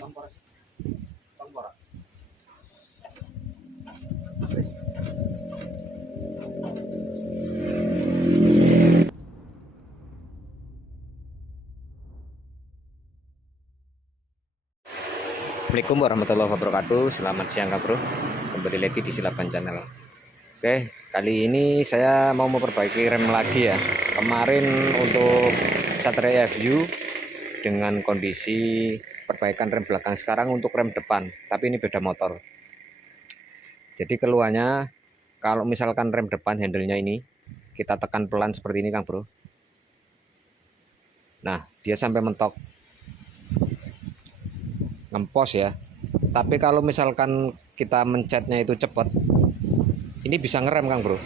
Kompor, kompor. Wis. Assalamualaikum warahmatullahi wabarakatuh. Selamat siang Kak Bro. Kembali lagi di Silaban Channel. Oke, kali ini saya mau memperbaiki rem lagi ya. Kemarin untuk Satria FU dengan kondisi perbaikan rem belakang, sekarang untuk rem depan, tapi ini beda motor. Jadi keluhannya kalau misalkan rem depan handle-nya ini kita tekan pelan seperti ini Kang Bro. Nah, dia sampai mentok, ngempos ya. Tapi kalau misalkan kita mencetnya itu cepat, ini bisa ngerem Kang Bro.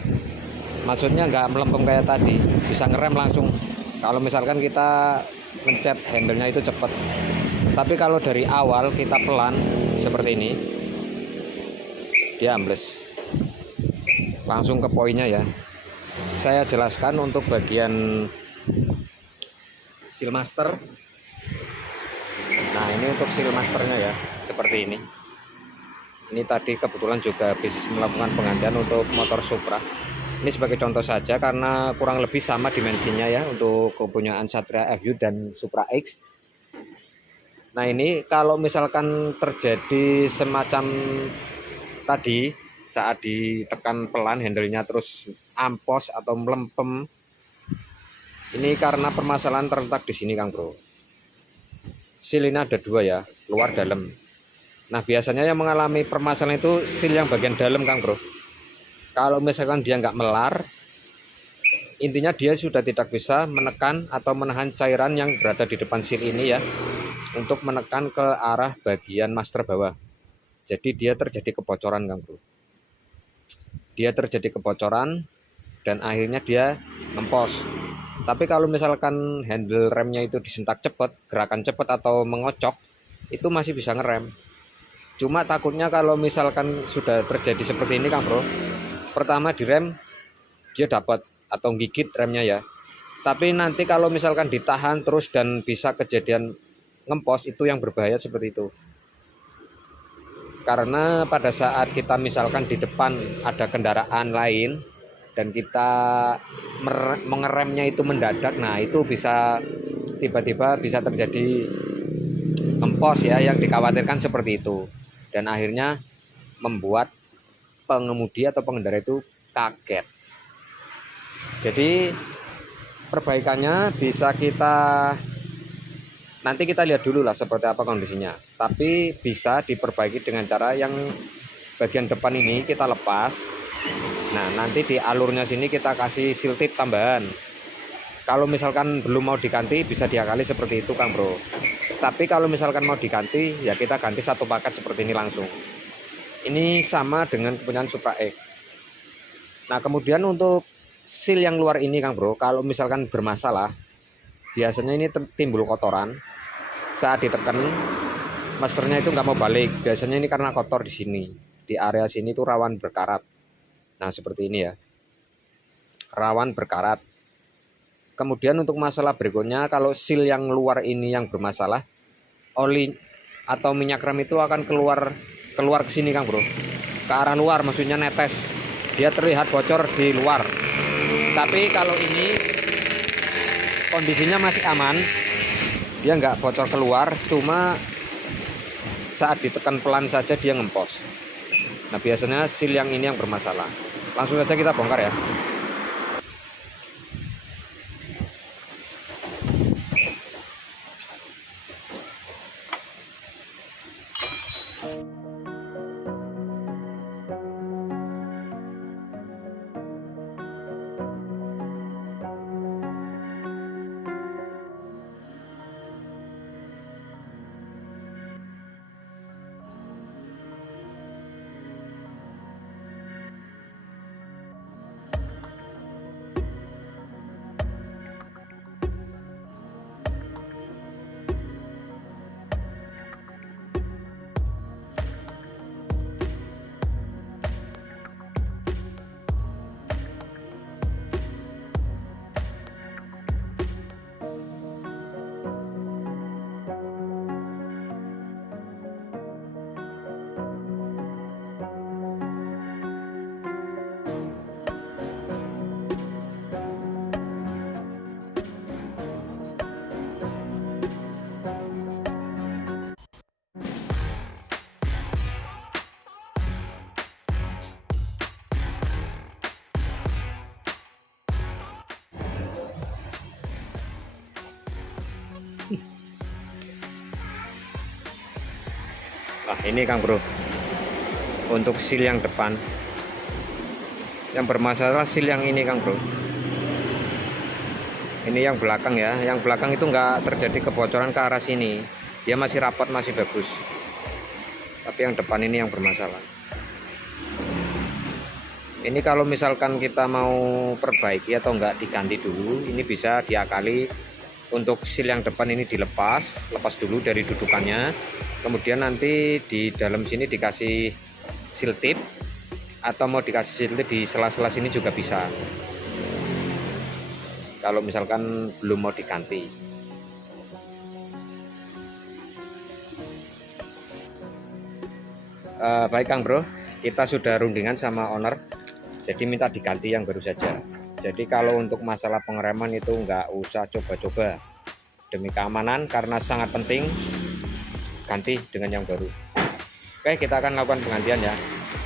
Maksudnya nggak melempem kayak tadi, bisa ngerem langsung. Kalau misalkan kita mencet handle-nya itu cepat. Tapi kalau dari awal kita pelan seperti ini, dia ambles. Langsung ke poinnya ya. Saya jelaskan untuk bagian seal master. Nah, ini untuk seal masternya ya, seperti ini. Ini tadi kebetulan juga habis melakukan penggantian untuk motor Supra. Ini sebagai contoh saja karena kurang lebih sama dimensinya ya untuk kepunyaan Satria FU dan Supra X. Nah, ini kalau misalkan terjadi semacam tadi saat ditekan pelan handle-nya terus ampos atau melempem, ini karena permasalahan terletak di sini Kang Bro. Seal ini ada dua ya, luar dalam. Nah, biasanya yang mengalami permasalahan itu seal yang bagian dalam Kang Bro. Kalau misalkan dia nggak melar, intinya dia sudah tidak bisa menekan atau menahan cairan yang berada di depan seal ini ya, untuk menekan ke arah bagian master bawah. Jadi dia terjadi kebocoran Kang Bro. Dia terjadi kebocoran dan akhirnya dia ngempos. Tapi kalau misalkan handle remnya itu disentak cepat, gerakan cepat atau mengocok, itu masih bisa ngerem. Cuma takutnya kalau misalkan sudah terjadi seperti ini Kang Bro, pertama direm dia dapat atau gigit remnya ya. Tapi nanti kalau misalkan ditahan terus dan bisa kejadian ngempos, itu yang berbahaya seperti itu. Karena pada saat kita misalkan di depan ada kendaraan lain dan kita mengeremnya itu mendadak, nah itu bisa tiba-tiba bisa terjadi ngempos ya, yang dikhawatirkan seperti itu. Dan akhirnya membuat pengemudi atau pengendara itu kaget. Jadi perbaikannya bisa nanti kita lihat dulu lah seperti apa kondisinya. Tapi bisa diperbaiki dengan cara yang bagian depan ini kita lepas. Nah, nanti di alurnya sini kita kasih seal tip tambahan. Kalau misalkan belum mau diganti bisa diakali seperti itu Kang Bro. Tapi kalau misalkan mau diganti ya kita ganti satu paket seperti ini langsung. Ini sama dengan kepunyaan Supra X. Nah, kemudian untuk seal yang luar ini Kang Bro, kalau misalkan bermasalah, biasanya ini timbul kotoran. Saat ditekan, masternya itu nggak mau balik. Biasanya ini karena kotor di sini. Di area sini tuh rawan berkarat. Nah, seperti ini ya. Rawan berkarat. Kemudian untuk masalah berikutnya, kalau seal yang luar ini yang bermasalah, oli atau minyak rem itu akan keluar ke sini Kang Bro. Ke arah luar, maksudnya netes. Dia terlihat bocor di luar. Tapi kalau ini kondisinya masih aman, dia nggak bocor keluar, cuma saat ditekan pelan saja dia ngempos. Nah, biasanya seal yang ini yang bermasalah. Langsung saja kita bongkar ya. Nah ini Kang Bro, untuk seal yang depan. Yang bermasalah seal yang ini Kang Bro. Ini yang belakang ya, yang belakang itu nggak terjadi kebocoran ke arah sini. Dia masih rapat, masih bagus. Tapi yang depan ini yang bermasalah. Ini kalau misalkan kita mau perbaiki atau enggak diganti dulu, ini bisa diakali. Untuk seal yang depan ini dilepas, lepas dulu dari dudukannya. Kemudian nanti di dalam sini dikasih seal tip, atau mau dikasih seal tip di sela-sela sini juga bisa. Kalau misalkan belum mau diganti. Baik Kang Bro, kita sudah rundingan sama owner, jadi minta diganti yang baru saja. Jadi kalau untuk masalah pengereman itu nggak usah coba-coba, demi keamanan karena sangat penting, ganti dengan yang baru. Oke, kita akan lakukan penggantian ya.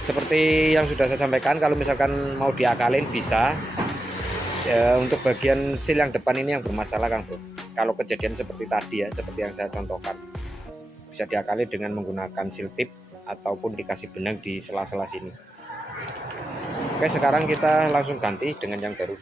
Seperti yang sudah saya sampaikan, kalau misalkan mau diakalin bisa. Untuk bagian seal yang depan ini yang bermasalah Kang Bro. Kalau kejadian seperti tadi ya, seperti yang saya contohkan, bisa diakali dengan menggunakan seal tip ataupun dikasih benang di sela-sela sini. Oke, sekarang kita langsung ganti dengan yang baru.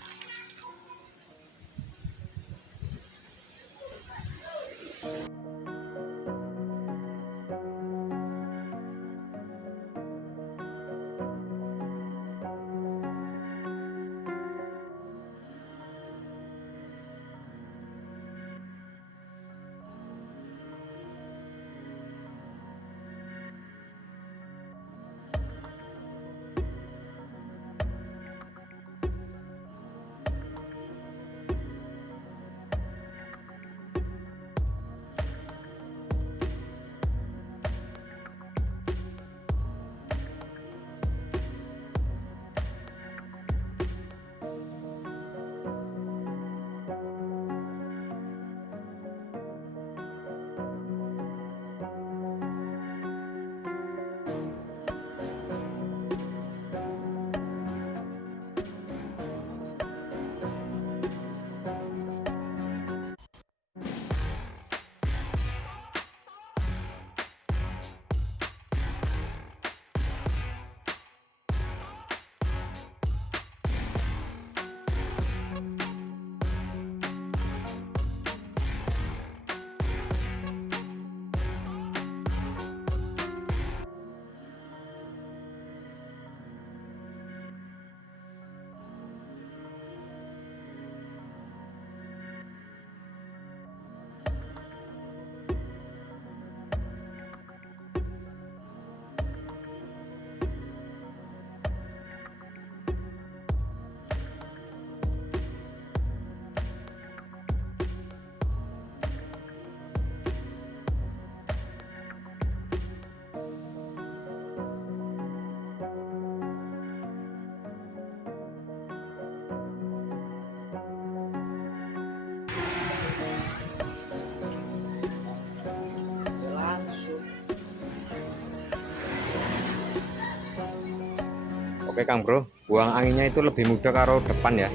Oke Kang Bro, buang anginnya itu lebih mudah karo depan ya.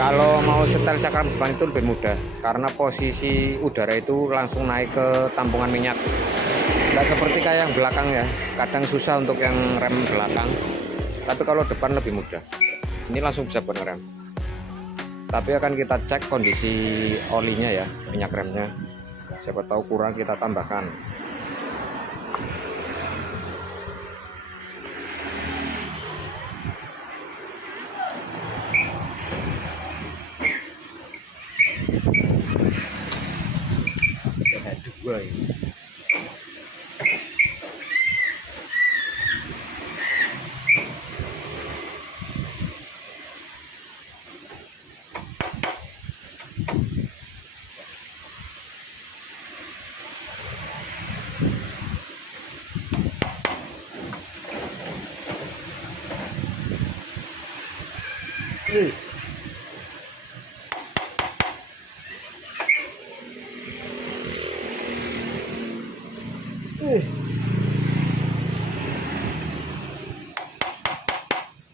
Kalau mau setel cakram depan itu lebih mudah karena posisi udara itu langsung naik ke tampungan minyak. Nggak seperti kayak yang belakang ya, kadang susah untuk yang rem belakang. Tapi kalau depan lebih mudah. Ini langsung bisa buat ngerem. Tapi akan kita cek kondisi olinya ya, minyak remnya. Siapa tahu kurang kita tambahkan. Dua ini.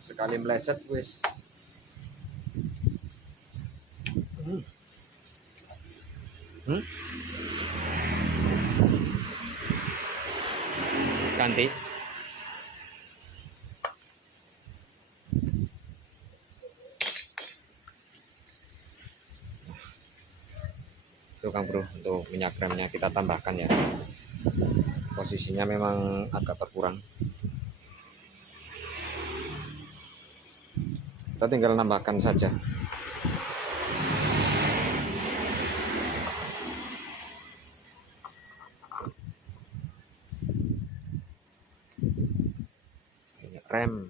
Sekali meleset wis. ganti. Itu Kang Bro, untuk minyak remnya kita tambahkan ya. Posisinya memang agak berkurang. Kita tinggal nambahkan saja. Minyak rem.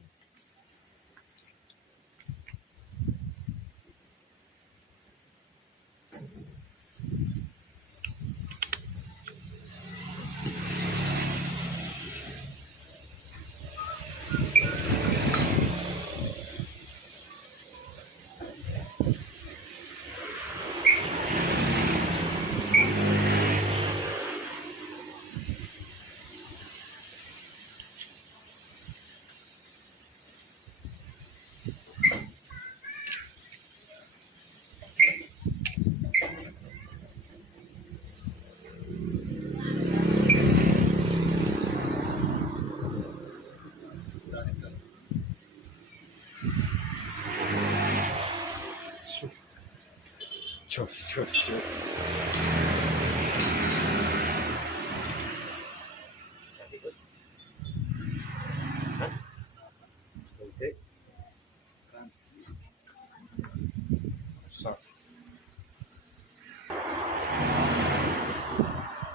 Cus.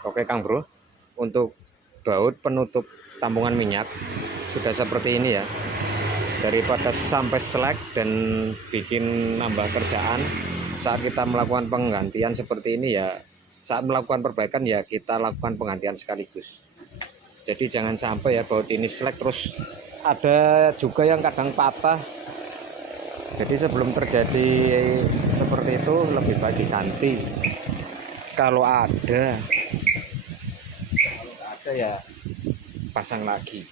Oke Kang Bro, untuk baut penutup tampungan minyak sudah seperti ini ya. Daripada sampai selek dan bikin nambah kerjaan saat kita melakukan penggantian seperti ini ya, saat melakukan perbaikan ya kita lakukan penggantian sekaligus. Jadi jangan sampai ya baut ini selek, terus ada juga yang kadang patah. Jadi sebelum terjadi seperti itu lebih baik diganti. Kalau ada ya pasang lagi.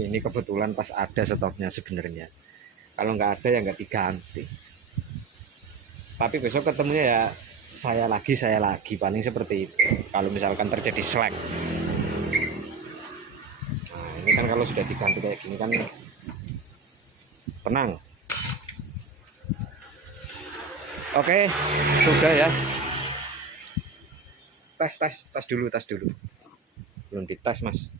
Ini kebetulan pas ada stoknya sebenarnya. Kalau nggak ada ya nggak diganti. Tapi besok ketemunya ya saya lagi paling seperti itu. Kalau misalkan terjadi slack. Nah ini kan kalau sudah diganti kayak gini kan tenang. Oke, sudah ya. Tas dulu. Belum dites Mas.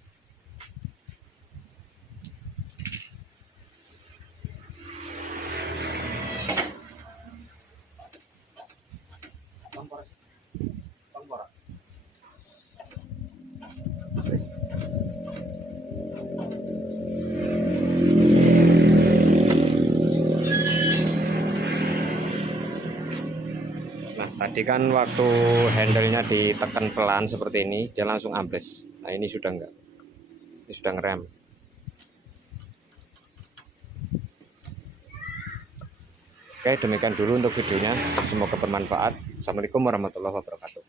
Nah tadi kan waktu handle-nya ditekan pelan seperti ini dia langsung ambles. Nah ini sudah enggak, ini sudah ngerem. Oke demikian dulu untuk videonya, semoga bermanfaat. Assalamualaikum warahmatullahi wabarakatuh.